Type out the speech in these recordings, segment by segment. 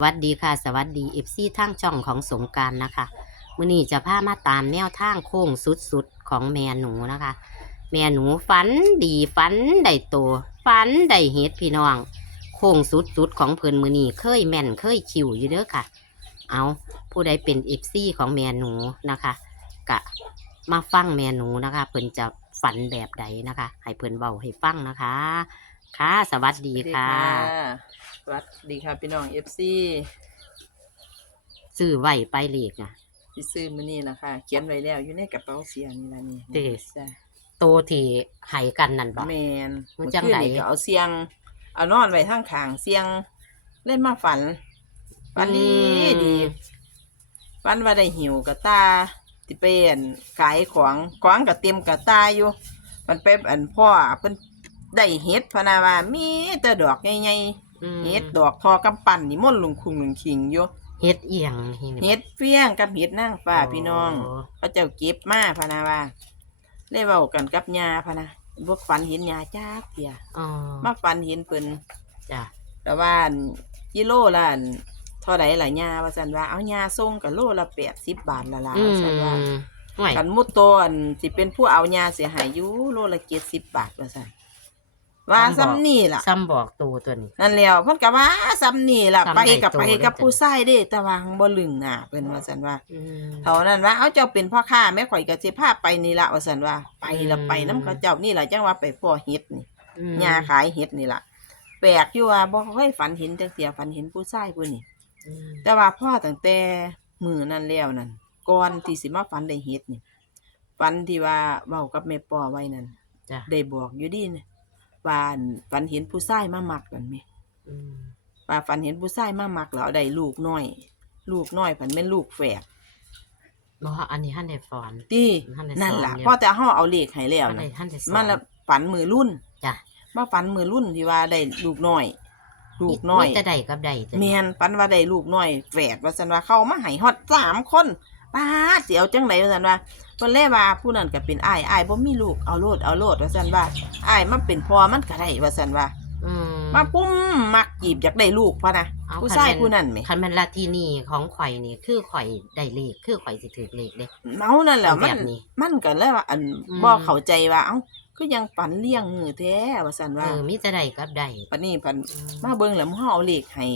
สวัสดีค่ะ สวัสดีเอฟซีทางช่องของสงการนะคะมื้อนี้จะพามาตามแนวทางโค้งสุดๆ ของแม่หนูนะคะ แม่หนูฝันดีฝันได้โตฝันได้เฮ็ดพี่น้อง โค้งสุดๆ ของเพิ่นมื้อนี้เคยแม่นเคยคิวอยู่เด้อค่ะ เอาผู้ใดเป็นเอฟซีของแม่หนูนะคะกะมาฟังแม่หนูนะคะ เพิ่นจะฝันแบบใดนะคะ ให้เพิ่นเบาให้ฟังนะคะ ค่ะ สวัสดีค่ะ สวัสดีค่ะพี่น้องเอฟซีซื้อไว้ไปเลขนะที่ซื้อมื้อนี้ล่ะค่ะ เขียนไว้แล้วอยู่ในกระเป๋าเสียนี่ล่ะนี่เด้ จ้ะโตที่ให้กันนั่นบ่ แมนมันจังใดเมื่อคืนนี่ก็เอาเสียง เอานอนไว้ทางข้างเสียง เล่นมาฝันฝันดีดีฝันว่าได้หิวกระตาที่เป็นขายของของก็เต็มกระตาอยู่ มันไปอันพ่อเพิ่น ได้เฮ็ดพะนาว่ามีแต่ดอกใหญ่อืมๆเฮ็ดดอกทอกำปั้นนี่ม่วนลุงคุงลุงคิงอยู่เฮ็ดเอียงนี่นี่เฮ็ดเฟี้ยงกับเฮ็ดนางฟ้าพี่น้องโเขาเจ้าเก็บมาพะนาว่าได้เว้ากันกับยาพะนะบ่ฝันเห็นยาจ้าเพียอ๋อมาฝันเห็นเพิ่น จ้ะแต่ว่าอันกิโลละอันเท่าใดล่ะยาว่าซั่นว่าเอายาส่งก็โลละ80บาทละล่ะอืว่ามซั่นว่าห่วยกันมุดโตอันสิเป็นผู้เอายาเสียหายอยู่โลละ70บาทว่าซั่น ว่าซ้ำนี่ล่ะซ้ำบอกตัวตัวนี้ นั่นแล้วเพิ่นก็ว่าซ้ำนี่ล่ะซ้ำไปได้กับโตไปเลยกับจ้ะผู้ชายเด้แต่ว่าหั้งบ่ลึงหน้าเพิ่นว่าซั่นว่าอืมเท่านั้นว่าเอาเจ้าเป็นพ่อค้าแม่ข่อยก็สิพาไปนี่ละว่าซั่นว่า ไปละอืมไปน้ำเขาเจ้านี่ล่ะจังว่าไปพ่อเฮ็ดนี่อืมยาขายเฮ็ดนี่ล่ะแปลกอยู่ว่าบ่เคยฝันเห็นจังเสียฝันเห็นผู้ชายผู้นี้อืมแต่ว่าพ่อตั้งแต่มื้อนั้นแล้วนั่นก่อนที่สิมาฝันได้เฮ็ดนี่ฝันที่ว่าเว้ากับแม่ป้อไว้นั่นจ้ะได้บอกอยู่ดีนะ ว่าอั่นฝันเห็นผู้ชายมามักกันแม่อืมว่าฝันเห็นผู้ชายมามักแล้วได้ลูกน้อย ลูกน้อยผันแม่นลูกแฝดบ่อันนี้ท่านได้ฟอนติท่านได้นั่นล่ะสอนอยู่พอแต่เฮาเอาเลขให้แล้วท่านนะได้ท่านได้สอนมันละฝันมือรุ่นจ้ะมาฝันมือรุ่นที่ว่าได้ลูกน้อย ลูกน้อยมีแต่ใดกับใดจ้ะเมียนฝันว่าได้ลูกน้อยแฝดว่าซั่นว่าเข้ามาให้ฮอดสามคน ป้าดสิเอาจังไดว่าซั่นว่าเพิ่นเลยว่าผู้นั้นก็เป็นอ้ายอ้ายบ่มีลูกเอาโลดเอาโลดว่าซั่นว่าอ้ายมันเป็นพ่อมันก็ได้ว่าซั่นว่าอืมมาปุ้มมักจีบอยากได้ลูกพะนะเอาผู้คัชายแม่ผู้นั้นแหมคันแม่นละที่นี่ของข่อยนี่คือข่อยได้เลขคือข่อยสิถือเลขเด้เมานั่นแหละเอามัแบน บนี้ มันก็เลยว่าอันอืม บ่เข้าใจว่าเอ้าคือยังฝันเลี้ยงมือแท้ว่าซั่นเอว่าอมีแต่ใดกับใดปันนี้ปันอืมมาเบิ่งแล้วมึงเฮาเอาเลขให้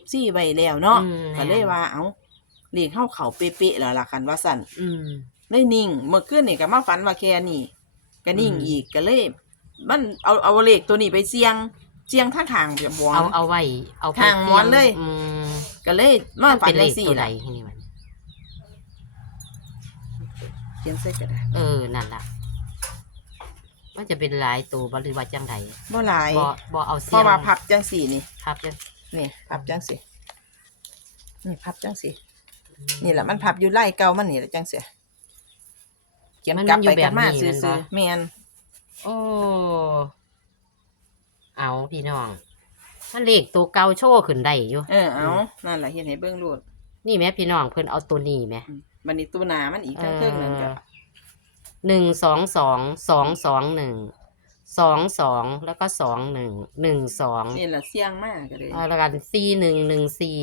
FC ไว้แล้วเนาะ อืมก็เลยว่า เอ้า เลขเฮาเข้าเป๊ะๆแล้วล่ะคันว่าซั่นอืมเลยนิ่ง เมื่อคืนนี่ก็มาฝันว่าแค่นี้ก็นิ่งอืมอีกก็เลย มันเอาเอาเลขตัวนี้ไปเสี่ยงเสี่ยงทางทางจะบ่เอาเอาไว้เอาไปทางม้วนเลย อืมก็เลยมามันฝัเป็นนเลจัขงซี่ตัวใดล่ะนี่มันเขียนใส่กระดาษเออนั่นล่ะมันจะเป็นหลายตัวบ่หรือว่าจังใดบ่หลายบ่บ่เอาเพเสียงราะว่าพับจังสี่นี่ พับจัง นี่พับจังสิ นี่พับจังสิ นี่แหละมันพับอยู่ไล่เก่ามันนี่แหละจังเสียเขียนกลับไปกลับมาซื่อๆแมนโอ้ เอาพี่น้องมันเลขตัวเก่าโชว์ขึ้นได้อยู่ เออเอานั่นแหละเห็นให้เบิ่งรูดนี่แม่พี่น้องเพิ่นเอาตัวนี้แม่มันนี่ตัวหนามันอีกทั้งเทิงนั่นก็หนึ่งสองสองสองสองหนึ่งสองสองแล้วก็สองหนึ่งหนึ่งสองนี่แหละเสี่ยงมากก็เลยเอาละกันสี่หนึ่งหนึ่งสี่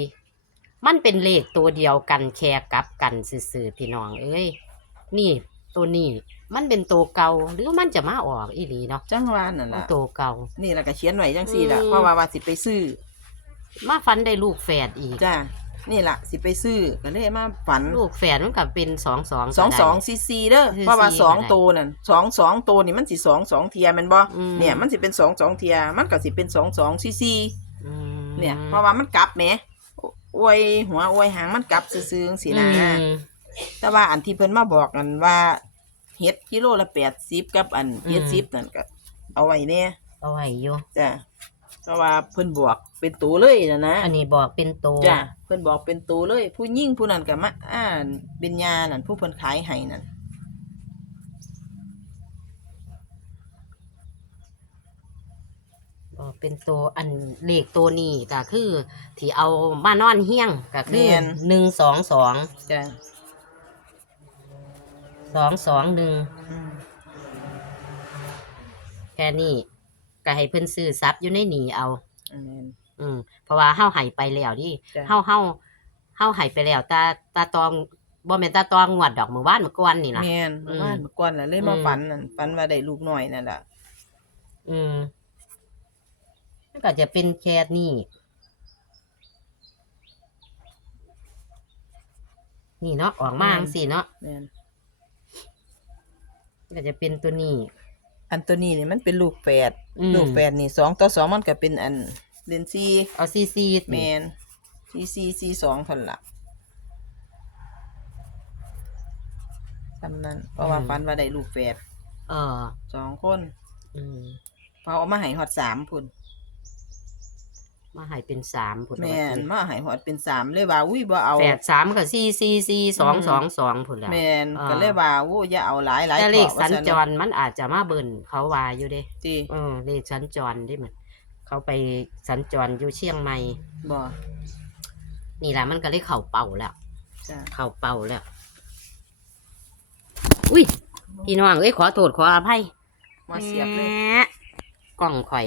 มันเป็นเลขตัวเดียวกันแค่กลับกันซื่อๆพี่น้องเอ้ยนี่ตัวนี้มันเป็นตัวเก่าหรือมันจะมาออกอีหลีเนาะจังหวานั่นมันล่ะตัวเก่า นี่แหละก็เขียนไว้จังสี่ล่ะอืมเพราะว่าว่าสิไปซื้อมาฟันได้ลูกแฝดอีกจ้านี่ล่ะสิไปซื้อก็เลยมาฝันลูกแฝดมันกับเป็นสองสองสองสองซีซีเด้อซีซีเพราะว่าสองก็ได้ตัวนั่นสองสองตัวนี่มันสิสองสองเทียแมันบ่อืมเนี่ยมันสิเป็นสองสองเทียมันก็สิเป็นสองสองซีซีอืมเนี่ย เพราะว่ามันกลับแหม อวยหัวอวยหางมันกลับซื่อๆจังซี่นะอืม แต่ว่าอันที่เพิ่นมาบอกกันว่าเฮ็ดกิโลละ80กับอันอืม70นั่นก็เอาไว้แน่เอาไว้อยู่จ้ะเพราะว่าเพิ่นบอกเป็นตัวเลยนะนะอันนี้บอกเป็นตัว จ้ะเพิ่นบอกเป็นตัวเลย ผู้ยิ่งผู้นั้นก็มาอ่านเป็นยานั่นผู้เพิ่นขายให้นั่น บอก เป็นตัวอันเลขตัวนี้ก็คือที่เอามานอนเฮี้ยงก็คือหนึ่งสองสองจ้ะสองสองหนึ่งอืมแค่นี้ก็ให้เพิ่นซื้อซับอยู่ในหนีเอาอันนั้นอืมเพราะว่าเฮาให้ไปแล้วนี่จ้ะ เฮาเฮาเฮาให้ไปแล้วตาตาตองบ่แม่นตาตองงวดดอกมื้อวานมื้อก่อนนี่ล่ะ แม่นเมื่อวานอืมเมื่อก่อนน่ะเลยมาอืม ฝันนั่นฝันว่าได้ลูกน้อยนั่นล่ะอืม มันก็จะเป็นแค่นี้ นี่เนาะออกมาจังซี่เนาะแม่นก็จะเป็นตัวนี้ อันตัวนี้นี่มันเป็นลูกแฝดอืม ลูกแฝดนี่สองต่อสองมันก็เป็นอันเลนซีเอาซีซีแมนซีซีซีสองคนละจำนั้นเพราะว่าฝันว่าได้ลูกแฝดเออสองคนอืมเพอเอามาให้ฮอดสามพุ่น มาให้เป็นสามพุ่นแมว่านติมาให้ฮอดเป็นสามเลยว่าอุ้ยบ่เอาแปดสามกับซีซีซีสองสองสองพุ่นละแมนอ่าก็เลยว่าโอ้อย่าเอาหลายหลายแต่เลขถาะสัญว่าจรมันอาจจะมาเบิ่นเขาว่าอยู่เด้จีเออเลขสัญจรได้เหมือนเขาไปสัญจรอยู่เชียงใหม่บ่นี่แหละมันก็เลยเข่าเป่าแล้วจ้ะเข่าเป่าแล้ว อุ้ยพี่น้องเอ้ยขอโทษขออภัยมาเสียบเลยแหมกล้องข่อย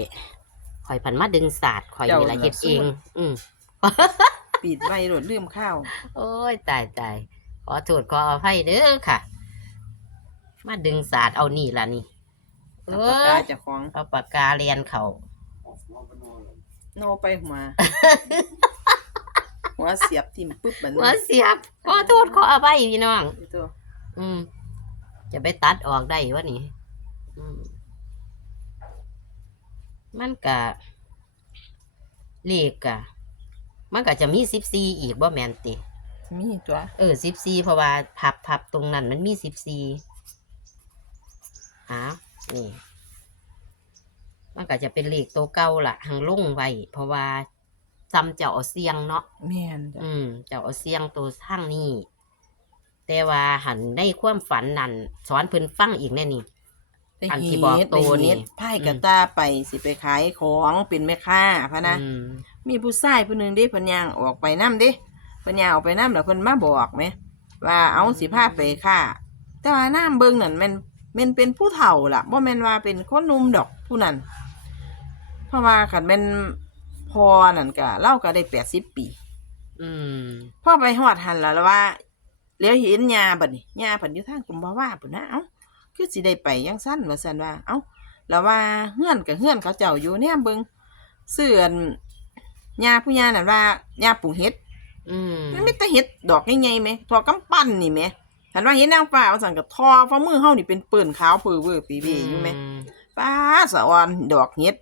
ข่อยพันมาดึงศาสตร์ข่อยเจ้านี่ละน่ะเฮ็ดเอง อืมปิดไว้โดดลืมข้าว โอ้ยตายตายขอโทษขออภัยเด้อค่ะ มาดึงศาสตร์เอานี่ล่ะนี่เอเอาปากาอกเจากของเอาปากกาเรียนเขาโนไปหัวหัวเสียบทิ่มปุ๊บแบบหัวเสียบขอโทษขออภัยพี่น้องนี่ตัวอืมจะไปตัดออกได้วะนี่อืม มันกะเลขกะ มันก็จะมีสิบสี่อีกบ่แมนติ มีตัวเออสิบสี่เพราะว่าพับพับตรงนั้นมันมีสิบสี่อ้าวนี่ มันก็จะเป็นเลขตัวเก่าละหังลงไว้เพราะว่าจำเจ้าเอาเสียงเนาะ แม่นจ้ะอืมเจ้าเอาเสียงตัวทั้งนี้ แต่ว่าหันในความฝันนั่นสอนเพิ่นฟังอีกแน่นี่ ได้อันที่เฮ็ดบอกได้ตัวนี่ เฮ็ดไพ่กระตาไปสิไปขายของเป็นแม่ค้าพะนะ อืมมีผู้ชายผู้หนึงเด้เพิ่นย่างออกไปนํเด้เพิ่นย่างออกไปนํแล้วเพิ่นมาบอกไหม ว่าเอาสิพาไปค้าแต่ว่าน้าเบิ่งนั่นแมันแมันเป็นผู้เฒ่าล่ะบ่แม่นว่าเป็นคนหนุ่มดอกผู้นั้นเพราะว่าคันแม่นพอนั่นก็เล่าก็ได้80ปีอืมพ่อไปฮอดหันแล้วล่ะว่าเลี้ยวเห็นยาบัดนี้ยาเพิ่นอยู่ทางกุมภาวะพุ่นนะเอ้า คือสิได้ไปจังซั่นว่าซั่นว่า เอ้าแล้วว่าเฮือนกับเฮือนเขาเจ้าอยู่เนี่ยเบิ่งเสื่อนยาผู้ยานั่นว่ายาปลูกเห็ดอืมมันมีแต่เห็ดดอกใหญ่ๆแหมทอกำปั้นนี่แหมฉันว่าเห็นนางฟ้าว่าซั่นก็ทอฝ่ามือเฮานี่เป็นปืนขาวเปื้อเว้อปีเวอยู่แหมป้าสะออนดอกเห็ด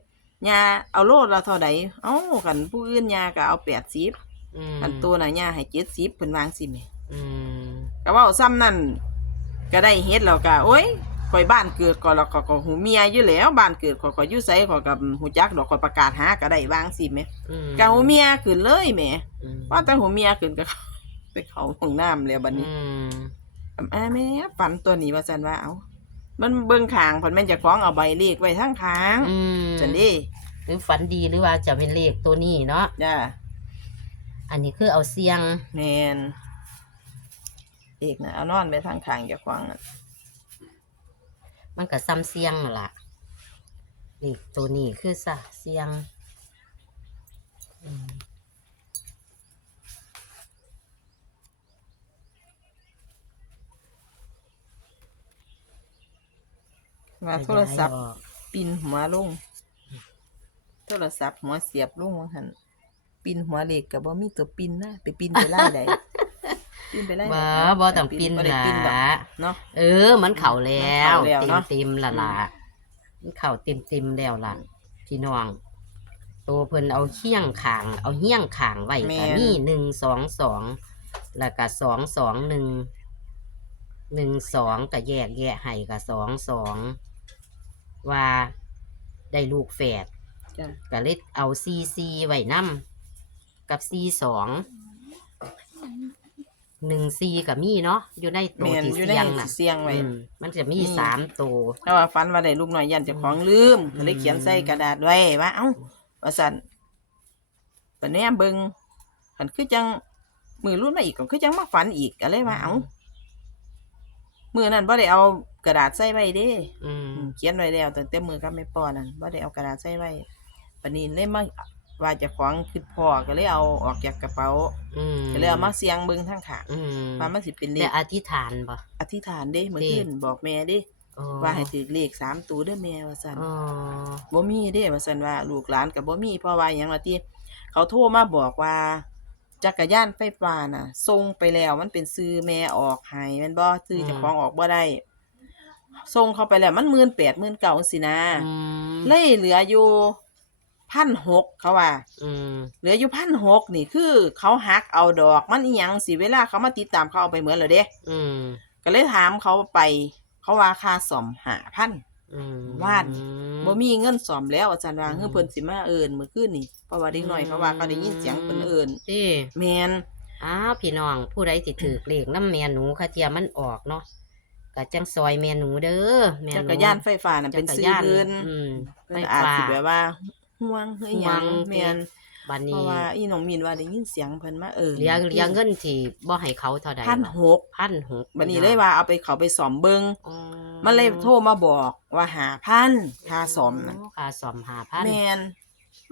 ยาเอาโลดละเท่าใดเอ้าคันผู้อื่นยาก็เอา80อืมอันตัวน่ะยาให้70เพิ่นวางสิแหมอืมก็เว่าซ้ำนั่น ก็ได้เฮ็ดแล้วก็โอ้ยข่อยบ้านเกิดก่อนแล้วก็ก็หูเมียอยู่แล้วบ้านเกิดข่อยก็อยู่ไสข่อยก็หูจักดอกข่อยประกาศหาก็ได้วางสิแหม่อืมก็หูเมียขึ้นเลยแหม่อืมว่าแต่หูเมียขึ้นก็ ไปเข้าห้องน้ำแล้วบัดนี้ อืมอ้าแม่ฝันตัวนี้ว่าซั่นว่าเอ้ามันเบิ่งข้างเพิ่นแม่นเจะคล้าของเอาใบเลขไว้ทางข้างอืมจังดีหรือฝันดีหรือว่าจะเป็นเลขตัวนี้เนาะ จ้าอันนี้คือเอาเสียงแม่นเอกน่ะเอานอนไปทางข้างเจ้าของน่ะมันก็ซ้ำเสียงนั่นล่ะเลขตัวนี้คือซะเสียงอืมว่าโทรศัพท์ ขยายออกปินหัวลง โทรศัพท์หัวเสียบลงว่าหั่นปินหัวเหล็กกับบ่มีตัวปินนะไปปินไปไล่ใด ปินไปไล่ใดบ่บ่ต้องปินบ่ได้ล่ปินดอกะเนาะ เออ มันเข่าแล้วมันเข้าแล้วเต็มเนาะเต็มๆละล่ะมันเข่าเต็มเต็มๆแล้วล่ะพี่น้องตัวเพิ่นเอาเขี้ยงขาง เอาเหี้ยงขางไว้แม่ก็น มีหนึ่งสองสองแล้วก็สองสองหนึ่งหนึ่งสองก็แยกแยะให้ก็สองสองว่าได้ลูกแฝด จ้ะก็เลยเอาซีซีไว้นํกับซีสอง หนึ่งซีกับมีเนาะอยู่ในตัวแม่นที่อยู่ในเสียงน่ะเสียงไว้ อืมมันจะมีนี่สามตัวถ้าว่าฝันว่าได้ลูกน้อยยันเจ้าของลืมก็เลยเขียนใส่กระดาษไว้ว่าเอ้าว่าซั่นปานนี้เบิ่งคันคือจังมือรุ่นมาอีกก็คือจังมาฝันอีกก็เลยว่าเอ้ามือนั้นบ่ได้เอากระดาษใส่ไว้เด้ อืมอืมเขียนไว้แล้วตั้งแต่มือกับแม่ป้อนั่นบ่ได้เอากระดาษใส่ไว้ปานนี้เลยมา ว่าเจะของคือพ่อก็เลยเอาออกจากกระเป๋าอืมก็เลยเอามาเสียงเบิ่งทางขางอืมว่ามันสิเป็นเลแต่ขอธิษฐานบ่ อธิษฐานเด้เมื่อเด้คืนบอกแม่เด้ อ๋อว่าให้ถือเลขสามตัวเด้อแม่ว่าซั่น อ๋อ บ่มีเด้ว่าซั่นว่าลูกหลานก็บ่มีเพราะว่าหยังว่าที่เขาโทรมาบอกว่า จักรยานไฟฟ้าน่ะส่งไปแล้วมันเป็นซื้อแม่ออกให้แม่นบ่ซื้อเจ้าของออกบ่ได้ส่งเข้าไปแล้วมัน18,000 19,000จังซี่นะอืมเลยเหลืออยู่ พันหกเขาว่า อืมเหลืออยู่พันหกนี่คือเขาหักเอาดอกมันอีหยังสิเวลาเขามาติดตามเขาเอาไปเหมือนเลยเด้อืมก็เลยถามเขาไป เขาว่าค่าสอมหาพัน อืมว่านบ่มีเงินสอมแล้วอาจารย์ว่าอืมเฮือเพิ่นสิมาเอิ้นมื้อคืนนี่เพราะว่าเด็กน้อยเขาว่าเขาได้ยินเสียงเพิ่นเอิ้นที่แม่นอ้าวพี่น้องผู้ใดสิถือเลขน้ำแม่หนูค่ะเทียมันออกเนาะก็จังซอยแม่หนูเด้อแม่หนูจักรยานไฟฟ้าน่ะเป็นซื้อเพิ่นอืมเพิ่นอาจสิแบบว่า ห่วงเฮ้ยหยังห่วงแม่นบัดเพนี้ราะว่าอีน้องมินว่าได้ยินเสียงเพิ่นมาเอิ้นเหลียเหลียเงินที่บ่ให้เขาเท่าใดพันหกพันหกบัดนี้เลยว่าเอาไปเขาไปสอมเบิงอ๋อมันเลยโทรมาบอกว่าหาพันค่าสอมนะค่าสอมหาพัน แมน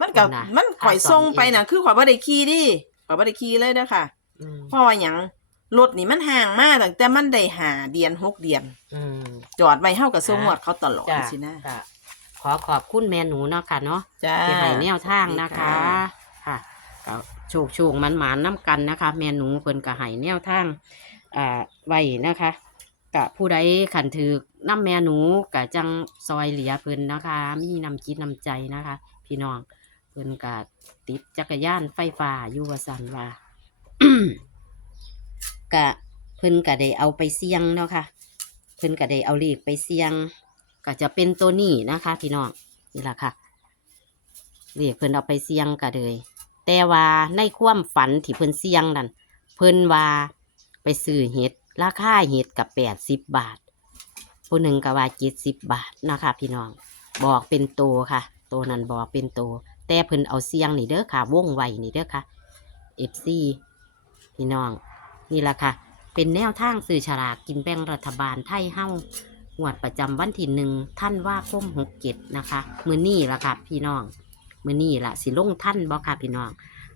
มันกับน่ะมันข่อยค่าซ่อมส่งไปเองน่ะคือข่อยบ่ได้ขี่ดิข่อยบ่ได้ขี่เลยเด้อค่ะอืมเพราะว่าหยังรถนี่มันห่างมากตั้งแต่มันได้หาเดือนหกเดือนอืมจอดไว้เฮากับส่งหวดเขาตลอดจ้ะสินะก็ ขอขอบคุณแม่หนูเนาะค่ะเนาะจ้า ที่ให้แนวทางนะคะ ค่ะก็โชคโชคมันหมานน้ำกันนะคะ แม่หนูเพิ่นก็ให้แนวทางอ่าไว้นะคะกะผู้ใดขันถือน้ำแม่หนูกะจังซอยเหลียเพิ่นนะคะ มีน้ำจิตน้ำใจนะคะ พี่น้องเพิ่นกะติดจักรยานไฟฟ้าอยู่ว่าสันว่า กะเพิ่นกะได้เอาไปเสี่ยงเนาะค่ะ เพิ่นก็ได้เอาเลขไปเสี่ยง ก็จะเป็นตัวนี้นะคะ พี่น้องนี่แหละค่ะเลขเพิ่นเอาไปเสี่ยงก็เลยแต่ว่าในความฝันที่เพิ่นเสี่ยงนั่นเพิ่นว่าไปซื้อเห็ดราคาเห็ดกับแปดสิบบาทผู้หนึ่งก็ว่าเจ็ดสิบบาทนะคะ พี่น้องบอกเป็นโตวค่ะ ตัวนั้นบอกเป็นโตวแต่เพิ่นเอาเสี่ยงนี่เด้อค่ะวงไวนี่เด้อค่ะเอฟซีพี่น้อง นี่แหละค่ะ เป็นแนวทางสื่อฉลากกินแบ่งรัฐบาลไทยเฮ้า งวดประจำวันที่หนึ่งท่านว่าคมหกเจ็ดนะคะ มือนี่ละค่ะ พี่น้อง มือนี่ละสิลงท่านบอค่ะ พี่น้อง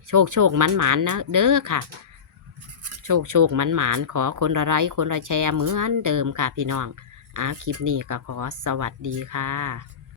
โชคโชคมันหมานนะเด้อค่ะ โชคโชคมันหมานขอคนละไรค์คนละแชร์เหมือนเดิมค่ะพี่น้องอาคลิปนี้ก็ขอสวัสดีค่ะ